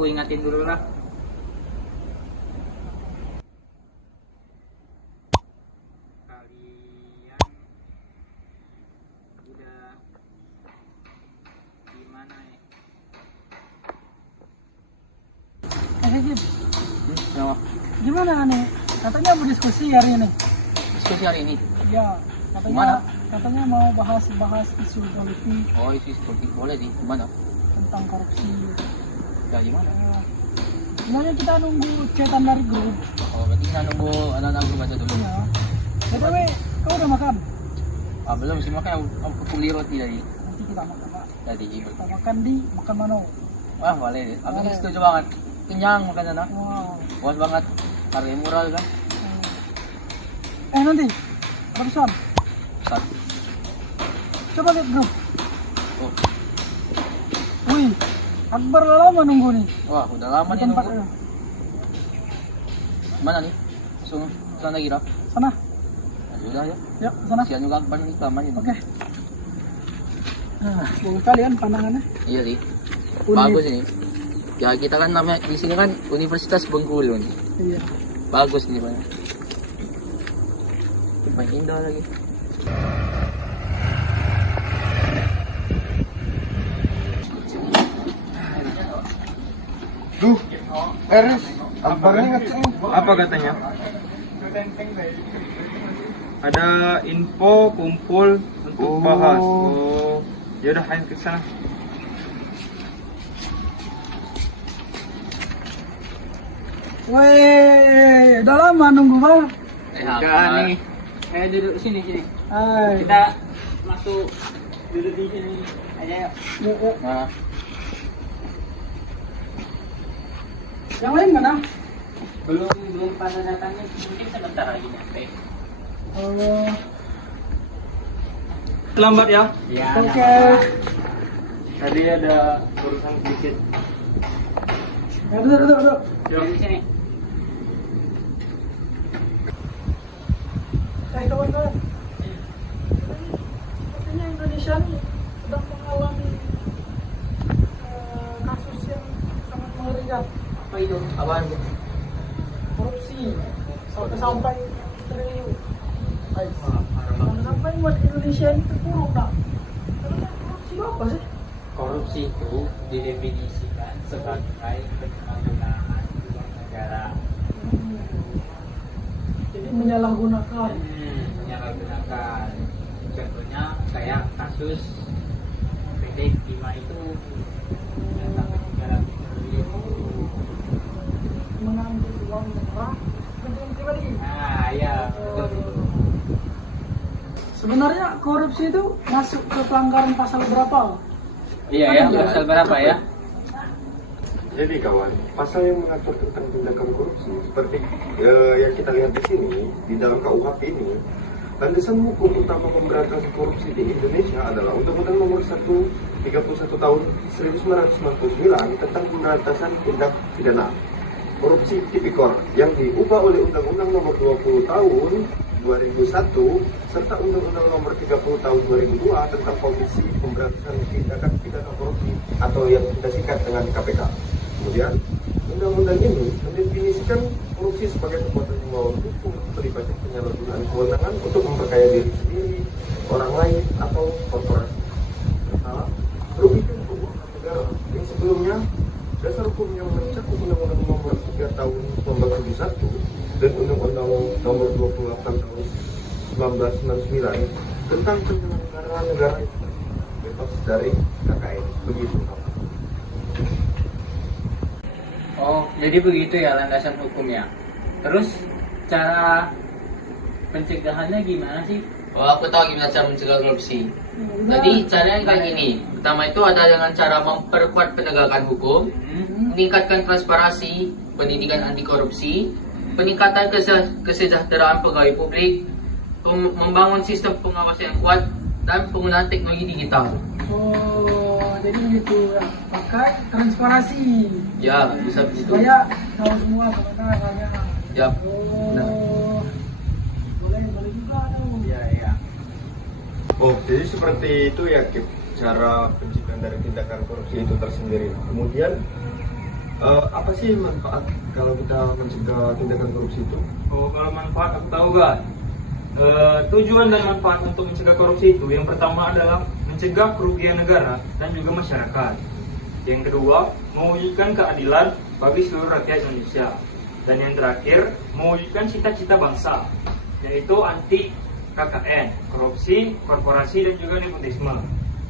aku ingatin dulu lah. Kalian udah gimana ya? Gim, Kenapa? gimana nih? Katanya mau diskusi hari ini. Diskusi hari ini? Ya, Gimana? katanya mau bahas isu politik Oh, isu politik boleh di gimana? tentang korupsi. Ya gimana? Sebenarnya kita nunggu chatan dari grup. Oh, berarti kita nunggu anak-anak belum baca dulu. Ya. BTW, kau udah makan? Ah, belum sih, makanya aku beli roti tadi. Nanti kita makan, Pak. Tadi. Kita makan di Makan Mano. Wah, boleh deh. Aku Boleh. setuju banget. Kenyang makan sana. Wow. Puas banget. Harga murah kan? Nanti, barusan. Sat. Coba lihat grup. Oh, Wih, Akbar lama nunggu nih. wah, udah lama Di nih tempat nunggu. Mana nih? Langsung sana kira. sana. Nah, sudah ya. Ya, sana. Kasihan juga Akbar nih lama ini. Oke. Nah, bagus kali kan pandangannya. Iya sih. Unik. Bagus ini. Ya kita kan namanya di sini kan Universitas Bengkulu nih. Iya. Bagus nih banyak. Main indah lagi. Duh, Eris, Akbarnya ngecek. Apa katanya? Ada info kumpul untuk Oh. bahas. Oh, ya udah ayo ke sana. Weh, udah lama nunggu bang. Udah nih. Duduk sini sini. Hai. Kita masuk duduk di sini aja yuk. Yuk, yuk. Nah, Yang lain mana? belum pada datangnya, mungkin sebentar lagi nyampe. Oh, Lambat ya. Ya. oke. Tadi ada urusan sedikit. Ya, duduk. Duduk di sini. Kawan-kawan. Sepertinya Indonesia nih sedang mengalami kasus yang sangat mengerikan. Apa itu? Apaan? Korupsi sampai triliun. Sampai buat Indonesia ini terpuruk, nak. Karena korupsi apa sih? Korupsi itu didefinisikan sebagai penyalahgunaan uang negara. Jadi menyalahgunakan. Menyalahgunakan. Contohnya kayak kasus PT Timah itu yang sampai 300 triliun. Mengambil uang negara kepentingan pribadi. Nah, ya betul. Sebenarnya korupsi itu masuk ke pelanggaran pasal berapa? Iya ya, pasal berapa ya? Jadi kawan, pasal yang mengatur tentang tindakan korupsi seperti yang kita lihat di sini di dalam KUHP ini, landasan hukum utama pemberantasan korupsi di Indonesia adalah Undang-Undang Nomor 131 Tahun 1999 tentang pemberantasan tindak pidana korupsi tipikor yang diubah oleh Undang-Undang Nomor 20 Tahun 2001 serta Undang-Undang Nomor 30 Tahun 2002 tentang Komisi Pemberantasan Tindakan Pidana Korupsi atau yang kita singkat dengan KPK. Kemudian, undang-undang ini mendefinisikan korupsi sebagai perbuatan yang melawan hukum melibatkan penyalahgunaan kewenangan untuk memperkaya diri sendiri, orang lain, atau korporasi. Pertama, merugikan keuangan negara yang sebelumnya dasar hukum yang mencakup Undang-Undang Nomor 3 Tahun 1971 dan Undang-Undang Nomor 28 Tahun 1999 tentang penyelenggaraan negara yang bebas dari KKN. Begitu. Oh, jadi begitu ya landasan hukumnya. Terus cara pencegahannya gimana sih? Oh, aku tahu gimana cara mencegah korupsi. Jadi caranya kayak gini. Pertama itu ada dengan cara memperkuat penegakan hukum, meningkatkan transparansi, pendidikan anti korupsi, peningkatan kesejahteraan pegawai publik, membangun sistem pengawasan yang kuat, dan penggunaan teknologi digital. Oh, jadi begitu ya. Pakai transparansi. Ya, bisa begitu. Supaya tahu semua kebenarannya. Ya, benar. Oh, boleh juga tuh. Ya, ya. Oh, jadi seperti itu ya, Kip, cara pencegahan dari tindakan korupsi itu tersendiri. Kemudian Apa sih manfaat kalau kita mencegah tindakan korupsi itu? Oh, kalau manfaat aku tahu kan. Tujuan dan manfaat untuk mencegah korupsi itu yang pertama adalah mencegah kerugian negara dan juga masyarakat. Yang kedua, mewujudkan keadilan bagi seluruh rakyat Indonesia. Dan yang terakhir, mewujudkan cita-cita bangsa, yaitu anti KKN, korupsi, korporasi, dan juga nepotisme.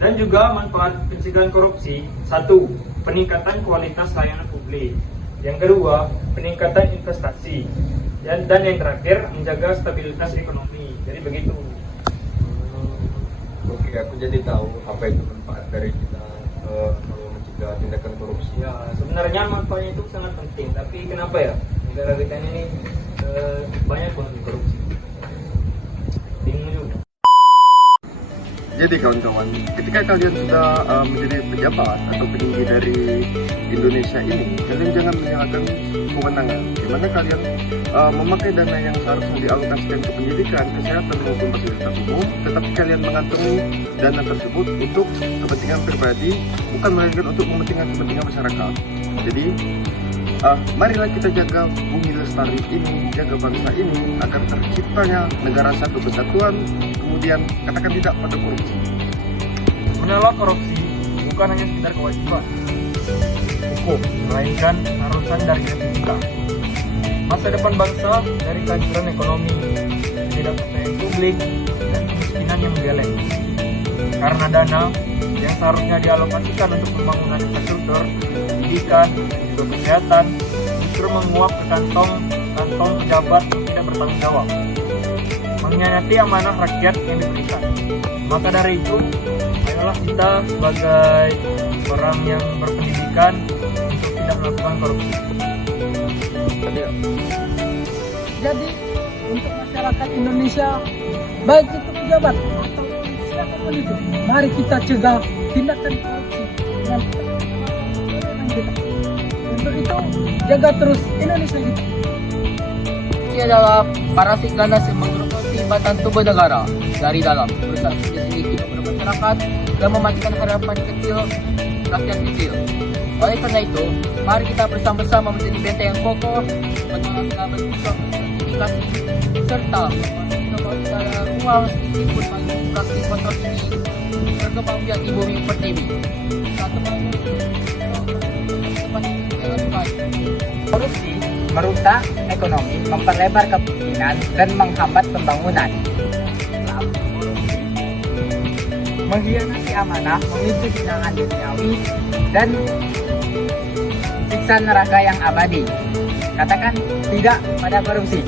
Dan juga manfaat pencegahan korupsi, satu, peningkatan kualitas layanan publik. Yang kedua, peningkatan investasi. Dan yang terakhir, menjaga stabilitas ekonomi. Jadi begitu. Oke, aku jadi tahu apa itu manfaat dari kita kalau mencegah tindakan korupsi. Ya, sebenarnya manfaatnya itu sangat penting. Tapi kenapa ya negara kita ini banyak banget korupsi? Bingung juga. Jadi kawan-kawan, ketika kalian sudah menjadi pejabat atau petinggi dari Indonesia ini, kalian jangan menyalahkan kewenangan, di mana kalian memakai dana yang seharusnya dialokasikan ke pendidikan, kesehatan maupun fasilitas umum, tetapi kalian mengantongi dana tersebut untuk kepentingan pribadi, bukan melainkan untuk kepentingan masyarakat. Jadi, marilah kita jaga bumi lestari ini, jaga bangsa ini, agar terciptanya negara satu kesatuan, kemudian katakan tidak pada korupsi. Menolak korupsi bukan hanya sekedar kewajiban hukum, melainkan harusan dari diri kita. Masa depan bangsa dari kehancuran ekonomi, ketidakpercayaan publik, dan kemiskinan yang menjelek. Karena dana yang seharusnya dialokasikan untuk pembangunan infrastruktur, pendidikan, dan juga kesehatan justru menguap ke kantong pejabat yang tidak bertanggung jawab, mengkhianati amanah rakyat yang diberikan. Maka dari itu, ayolah kita sebagai orang yang berpendidikan untuk tidak melakukan korupsi. Jadi untuk masyarakat Indonesia, baik itu pejabat atau siapapun itu, mari kita cegah tindakan korupsi dengan kita. Untuk itu jaga terus Indonesia kita. Korupsi adalah parasit ganas yang menggerogoti batang tubuh negara dari dalam, merusak sendi-sendi hidup bermasyarakat dan mematikan harapan kecil rakyat kecil. Oleh karena itu, mari kita bersama-sama menjadi benteng yang kokoh, menolak segala bentuk sertifikasi, serta memastikan bahwa tidak ada ruang sedikit pun bagi praktik kotor ini berkembang biak di bumi pertiwi. Satu Korupsi merusak ekonomi, memperlebar kemiskinan, dan menghambat pembangunan. Mengkhianati amanah, memicu hinaan duniawi, dan siksa neraka yang abadi. Katakan tidak pada korupsi.